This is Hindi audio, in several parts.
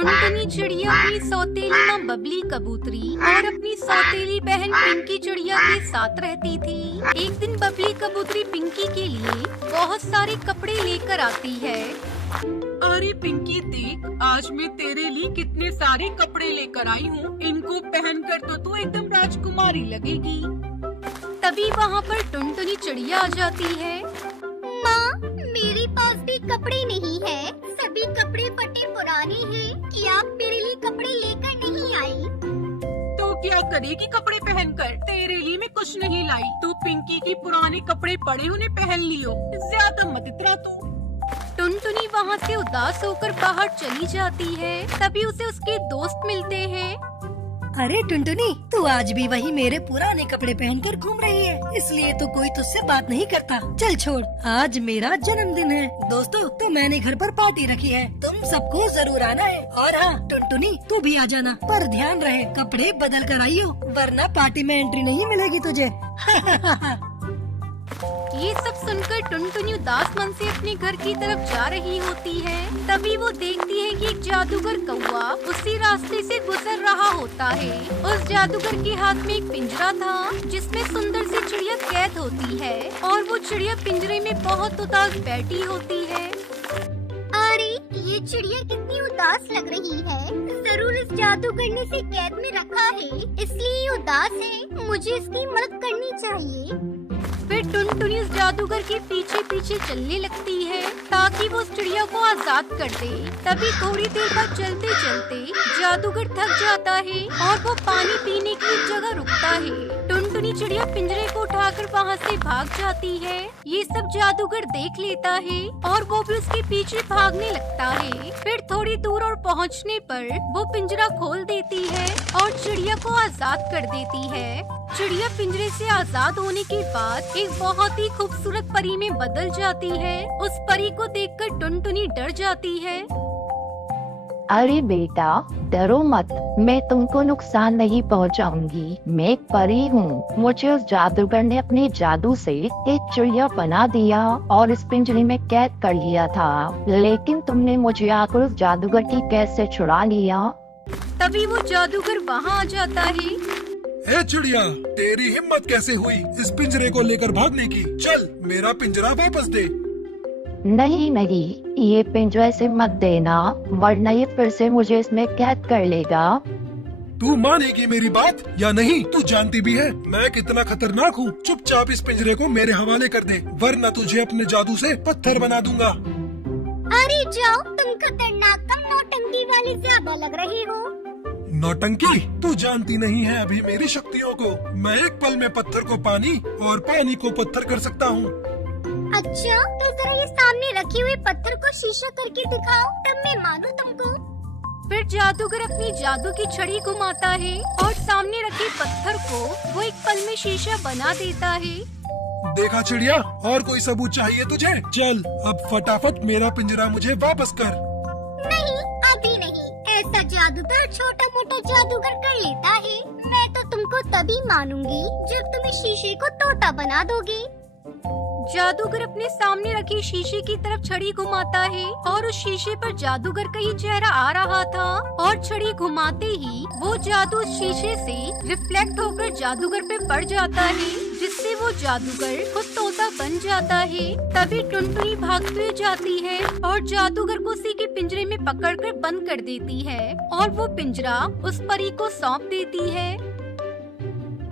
टुनटुनी चिड़िया अपनी सौतेली माँ बबली कबूतरी और अपनी सौतेली बहन पिंकी चिड़िया के साथ रहती थी। एक दिन बबली कबूतरी पिंकी के लिए बहुत सारे कपड़े लेकर आती है। अरे पिंकी देख, आज मैं तेरे लिए कितने सारे कपड़े लेकर आई हूँ। इनको पहनकर तो तू एकदम राजकुमारी लगेगी। तभी वहाँ पर टुनटुनी चिड़िया आ जाती है। माँ, मेरे पास भी कपड़े नहीं है, सभी कपड़े फटे पुराने हैं। क्या आप मेरे लिए कपड़े लेकर नहीं आई? तो क्या करेगी कपड़े पहनकर? तेरे लिए मैं कुछ नहीं लाई। तू पिंकी की पुराने कपड़े पड़े उन्हें पहन लियो। ज्यादा मत इतरा तू। टुनटुनी वहाँ से उदास होकर बाहर चली जाती है। तभी उसे उसके दोस्त मिलते हैं। अरे टुनटुनी, तू आज भी वही मेरे पुराने कपड़े पहनकर घूम रही है, इसलिए तो कोई तुझसे बात नहीं करता। चल छोड़, आज मेरा जन्मदिन है दोस्तों, तो मैंने घर पर पार्टी रखी है, तुम सबको जरूर आना है। और हाँ टुनटुनी, तू भी आ जाना, पर ध्यान रहे कपड़े बदल कर आइयो, वरना पार्टी में एंट्री नहीं मिलेगी तुझे। ये सब सुनकर टुनटुनी उदास मन से अपने घर की तरफ जा रही होती है। तभी वो देखती है कि एक जादूगर कौवा उसी रास्ते से गुजर रहा होता है। उस जादूगर के हाथ में एक पिंजरा था जिसमें सुंदर सी चिड़िया कैद होती है और वो चिड़िया पिंजरे में बहुत उदास बैठी होती है। अरे ये चिड़िया कितनी उदास लग रही है। जरूर इस जादूगर ने इसे कैद में रखा है, इसलिए ये उदास है। मुझे इसकी मदद करनी चाहिए। फिर टुनटुनी उस जादूगर के पीछे पीछे चलने लगती है ताकि वो उस चिड़िया को आजाद कर दे। तभी थोड़ी देर बाद चलते चलते जादूगर थक जाता है और वो पानी पीने की जगह रुकता है। टुनटुनी चिड़िया पिंजरे को उठाकर वहाँ से भाग जाती है। ये सब जादूगर देख लेता है और वो भी उसके पीछे भागने लगता है। फिर थोड़ी दूर और पहुँचने पर वो पिंजरा खोल देती है और चिड़िया को आजाद कर देती है। चिड़िया पिंजरे से आजाद होने के बाद एक बहुत ही खूबसूरत परी में बदल जाती है। उस परी को देखकर टुनटुनी डर जाती है। अरे बेटा, डरो मत, मैं तुमको नुकसान नहीं पहुंचाऊंगी। मैं एक परी हूँ। मुझे उस जादूगर ने अपने जादू से एक चिड़िया बना दिया और इस पिंजरे में कैद कर लिया था, लेकिन तुमने मुझे आकर उस जादूगर की कैद से छुड़ा लिया। तभी वो जादूगर वहाँ आ जाता है। ए चिड़िया, तेरी हिम्मत कैसे हुई इस पिंजरे को लेकर भागने की? चल मेरा पिंजरा वापस दे। नहीं नहीं, ये पिंजरे से मत देना, वरना ये फिर से मुझे इसमें कैद कर लेगा। तू मानेगी मेरी बात या नहीं? तू जानती भी है मैं कितना खतरनाक हूँ। चुपचाप इस पिंजरे को मेरे हवाले कर दे, वरना तुझे अपने जादू से पत्थर बना दूंगा। अरे जाओ, तुम खतरनाक कम नौटंकी वाले ज्यादा लग रहे हो। नौटंकी? तू जानती नहीं है अभी मेरी शक्तियों को। मैं एक पल में पत्थर को पानी और पानी को पत्थर कर सकता हूँ। अच्छा, तो जरा ये सामने रखे हुए पत्थर को शीशा करके दिखाओ, तब मैं मानूं तुमको। फिर जादूगर अपनी जादू की छड़ी घुमाता है और सामने रखे पत्थर को वो एक पल में शीशा बना देता है। देखा चिड़िया, और कोई सबूत चाहिए तुझे? चल अब फटाफट मेरा पिंजरा मुझे वापस कर। नहीं, अभी नहीं। ऐसा जादू तो छोटा मोटा जादूगर कर लेता है। मैं तो तुमको तभी मानूंगी जब तुम इस शीशे को टोटा बना दोगे। जादूगर अपने सामने रखे शीशे की तरफ छड़ी घुमाता है और उस शीशे पर जादूगर का ही चेहरा आ रहा था और छड़ी घुमाते ही वो जादू उस शीशे से रिफ्लेक्ट होकर जादूगर पे पड़ जाता है, जिससे वो जादूगर खुद तोता बन जाता है। तभी टुनटुनी भागती हुई जाती है और जादूगर को उसी के पिंजरे में पकड़कर बंद कर देती है और वो पिंजरा उस परी को सौंप देती है।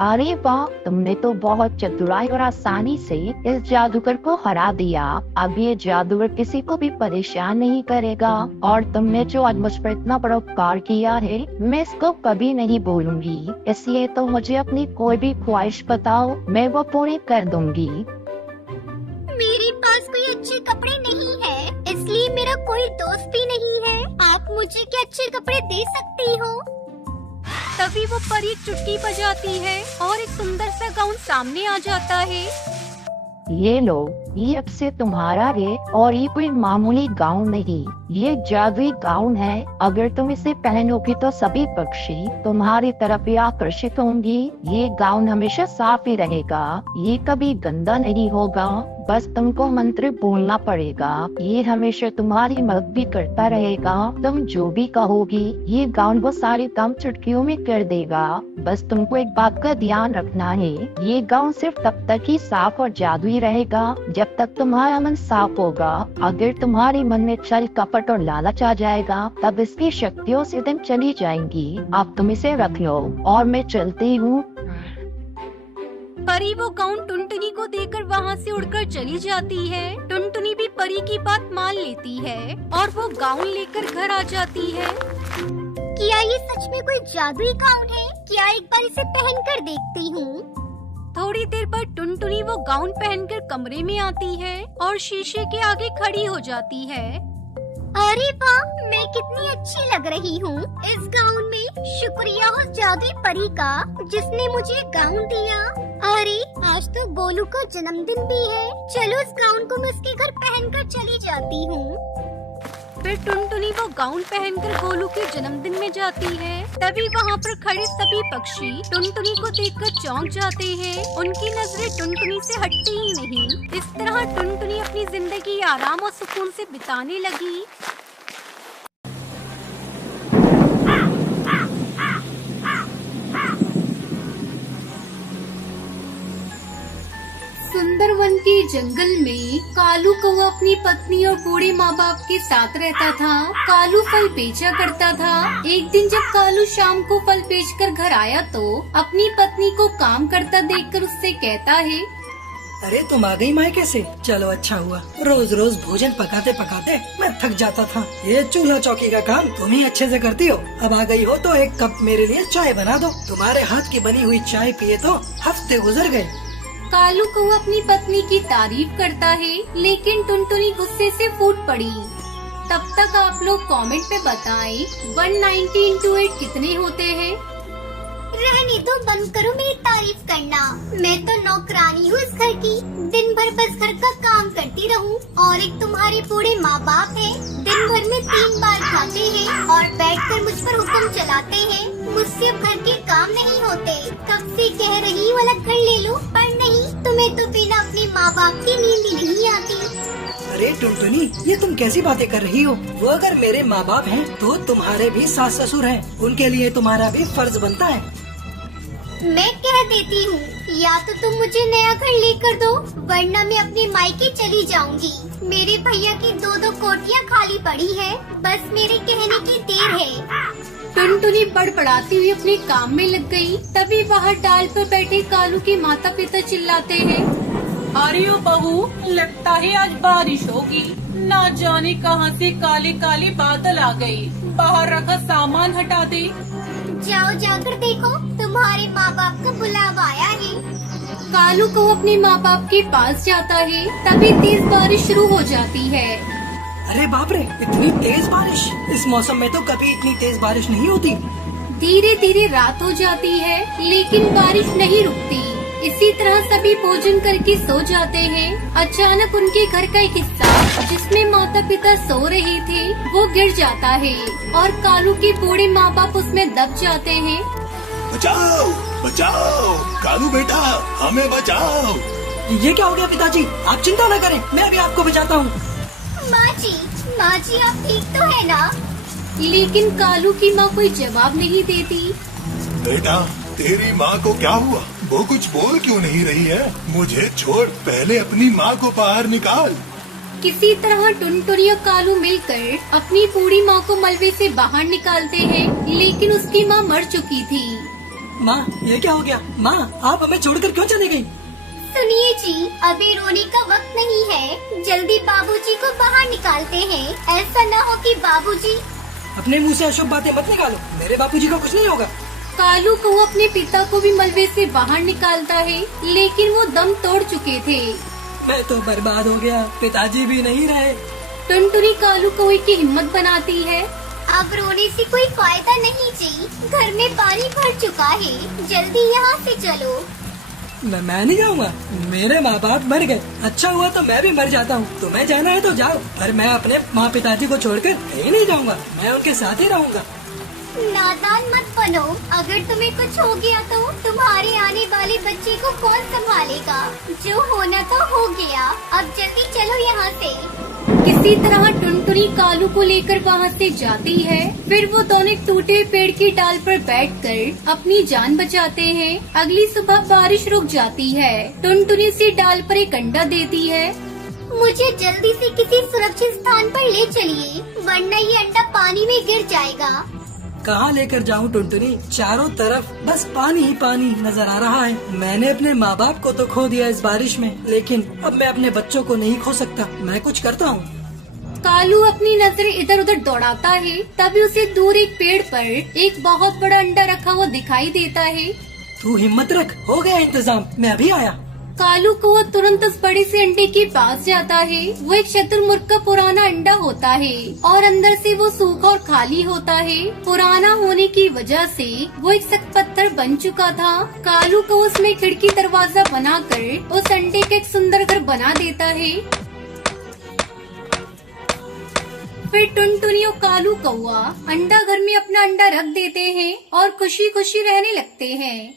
अरे वाह, तुमने तो बहुत चतुराई और आसानी से इस जादूगर को हरा दिया। अब ये जादूगर किसी को भी परेशान नहीं करेगा और तुमने जो आज मुझ पर इतना बड़ा उपकार किया है, मैं इसको कभी नहीं भूलूंगी। इसलिए तो मुझे अपनी कोई भी ख्वाहिश बताओ, मैं वो पूरी कर दूंगी। मेरे पास कोई अच्छे कपड़े नहीं है, इसलिए मेरा कोई दोस्त भी नहीं है। आप मुझे क्या अच्छे कपड़े दे सकती हो? तभी वो परी एक चुटकी बजाती है और एक सुंदर सा गाउन सामने आ जाता है। ये लो, ये अब से तुम्हारा है और ये कोई मामूली गाउन नहीं, ये जादुई गाउन है। अगर तुम इसे पहनोगी तो सभी पक्षी तुम्हारी तरफ ही आकर्षित होंगी। ये गाउन हमेशा साफ ही रहेगा, ये कभी गंदा नहीं होगा। बस तुमको मंत्र बोलना पड़ेगा, ये हमेशा तुम्हारी मदद भी करता रहेगा। तुम जो भी कहोगी ये गाउन वो सारे काम चुटकियों में कर देगा। बस तुमको एक बात का ध्यान रखना है, ये गाउन सिर्फ तब तक ही साफ और जादुई रहेगा जब तक तुम्हारा मन साफ होगा। अगर तुम्हारे मन में छल कपट और लालच आ जाएगा तब इसकी शक्तियों से तुम चली जाएंगी। अब तुम इसे रख लो और मैं चलती हूँ। परी वो गाउन टुनटुनी को देकर वहाँ से उड़कर चली जाती है। टुनटुनी भी परी की बात मान लेती है और वो गाउन लेकर घर आ जाती है। क्या ये सच में कोई जादुई गाउन है? क्या एक बार इसे पहन कर देखती हूँ। थोड़ी देर बाद टुनटुनी वो गाउन पहनकर कमरे में आती है और शीशे के आगे खड़ी हो जाती है। अरे वाह, मैं कितनी अच्छी लग रही हूँ इस गाउन में। शुक्रिया उस जादुई परी का जिसने मुझे गाउन दिया। अरे आज तो गोलू का जन्मदिन भी है, चलो इस गाउन को मैं उसके घर पहनकर चली जाती हूँ। फिर टुनटुनी वो गाउन पहनकर गोलू के जन्मदिन में जाती है। तभी वहाँ पर खड़े सभी पक्षी टुनटुनी को देखकर चौंक जाते हैं। उनकी नजरें टुनटुनी से हटती ही नहीं। इस तरह टुनटुनी अपनी जिंदगी आराम और सुकून से बिताने लगी। सुंदरवन के जंगल में कालू कौवा अपनी पत्नी और बूढ़े माँ बाप के साथ रहता था। कालू फल बेचा करता था। एक दिन जब कालू शाम को फल बेचकर घर आया तो अपनी पत्नी को काम करता देखकर उससे कहता है, अरे तुम आ गई मायके से, चलो अच्छा हुआ। रोज रोज भोजन पकाते पकाते मैं थक जाता था। ये चूल्हा चौकी का काम तुम ही अच्छे से करती हो। अब आ गई हो तो एक कप मेरे लिए चाय बना दो। तुम्हारे हाथ की बनी हुई चाय पिए तो हफ्ते गुजर गए। कालू कौवा अपनी पत्नी की तारीफ करता है, लेकिन टुनटुनी गुस्से से फूट पड़ी। तब तक आप लोग कमेंट पे बताएं 190 into 8 कितने होते हैं। रहने दो, बंद करो मेरी तारीफ करना। मैं तो नौकरानी हूँ इस घर की, दिन भर बस घर का काम करती रहूँ। और एक तुम्हारे बूढ़े माँ बाप हैं, दिन भर में 3 बार खाते हैं और बैठकर मुझ पर हुक्म चलाते हैं। मुझसे अब घर के काम नहीं होते। कब से कह रही हूँ अलग घर ले लो, पर नहीं, तुम्हें तो बिना अपने माँ बाप की नींद ही नहीं आती। अरे टुनटुनी, ये तुम कैसी बातें कर रही हो? वो अगर मेरे माँ बाप हैं तो तुम्हारे भी सास ससुर हैं। उनके लिए तुम्हारा भी फर्ज बनता है। मैं कह देती हूँ, या तो तुम मुझे नया घर लेकर दो, वरना मैं अपने मायके चली जाऊंगी। मेरे भैया की 2-2 कोठियाँ खाली पड़ी है, बस मेरे कहने की देर है। टुनटुनी बड़बड़ाती हुई अपने काम में लग गई। तभी बाहर डाल पर बैठे कालू के माता पिता चिल्लाते हैं, अरे ओ बहू, लगता है आज बारिश होगी। ना जाने कहां से काले काले बादल आ गए। बाहर रखा सामान हटा दे। जाओ जाकर देखो, तुम्हारे माँ बाप का बुलावा आया है। कालू को अपने माँ बाप के पास जाता है। तभी तेज बारिश शुरू हो जाती है। अरे बाप रे, इतनी तेज बारिश! इस मौसम में तो कभी इतनी तेज बारिश नहीं होती। धीरे धीरे रात हो जाती है, लेकिन बारिश नहीं रुकती। इसी तरह सभी भोजन करके सो जाते हैं। अचानक उनके घर का एक हिस्सा जिसमें माता पिता सो रहे थे वो गिर जाता है और कालू के बूढ़े माँ बाप उसमें दब जाते हैं। बचाओ बचाओ, कालू बेटा हमें बचाओ। ये क्या हो गया पिताजी? आप चिंता न करें, मैं भी आपको बचाता हूँ। माँ जी आप ठीक तो है ना? लेकिन कालू की माँ कोई जवाब नहीं देती। बेटा, तेरी माँ को क्या हुआ? वो कुछ बोल क्यों नहीं रही है? मुझे छोड़, पहले अपनी माँ को बाहर निकाल। किसी तरह टुनटुनी और कालू मिलकर अपनी बूढ़ी माँ को मलबे से बाहर निकालते हैं, लेकिन उसकी माँ मर चुकी थी। माँ, ये क्या हो गया? माँ, आप हमें छोड़कर क्यों चली गयी? सुनिए जी, अभी रोने का वक्त नहीं है। जल्दी बाबूजी को बाहर निकालते हैं। ऐसा न हो कि बाबूजी। अपने मुंह से अशुभ बातें मत निकालो, मेरे बापूजी को कुछ नहीं होगा। कालू को अपने पिता को भी मलबे से बाहर निकालता है, लेकिन वो दम तोड़ चुके थे। मैं तो बर्बाद हो गया, पिताजी भी नहीं रहे। टुनटुनी कालू कौवे की हिम्मत बनाती है। अब रोने से कोई फायदा नहीं जी, घर में पानी भर चुका है, जल्दी यहाँ से चलो। मैं नहीं जाऊंगा। मेरे माँ बाप मर गए, अच्छा हुआ तो मैं भी मर जाता हूँ। तुम्हें जाना है तो जाओ, पर मैं अपने माँ पिताजी को छोड़कर कहीं नहीं जाऊंगा। मैं उनके साथ ही रहूंगा। नादान मत बनो, अगर तुम्हें कुछ हो गया तो तुम्हारे आने वाले बच्चे को कौन संभालेगा? जो होना था हो गया, अब जल्दी चलो यहाँ से। किसी तरह टुनटुनी कालू को लेकर वहाँ से जाती है। फिर वो दोनों एक टूटे पेड़ की डाल पर बैठकर अपनी जान बचाते हैं। अगली सुबह बारिश रुक जाती है। टुनटुनी सी डाल पर एक अंडा देती है। मुझे जल्दी से किसी सुरक्षित स्थान पर ले चलिए, वरना ये अंडा पानी में गिर जाएगा। कहाँ लेकर जाऊँ टुनटुनी? चारों तरफ बस पानी ही पानी नजर आ रहा है। मैंने अपने माँ बाप को तो खो दिया इस बारिश में, लेकिन अब मैं अपने बच्चों को नहीं खो सकता। मैं कुछ करता हूँ। कालू अपनी नजरें इधर उधर दौड़ाता है। तभी उसे दूर एक पेड़ पर एक बहुत बड़ा अंडा रखा हुआ दिखाई देता है। तू हिम्मत रख, हो गया इंतजाम, मैं अभी आया। कालू को वो तुरंत उस बड़े से अंडे के पास जाता है। वो एक शतुरमुर्ग का पुराना अंडा होता है और अंदर से वो सूखा और खाली होता है। पुराना होने की वजह से वो एक सख्त पत्थर बन चुका था। कालू को उसमें खिड़की दरवाजा बनाकर उस अंडे का एक सुंदर घर बना देता है। फिर टुनटुनी और कालू कौआ अंडा घर में अपना अंडा रख देते हैं और खुशी खुशी रहने लगते हैं।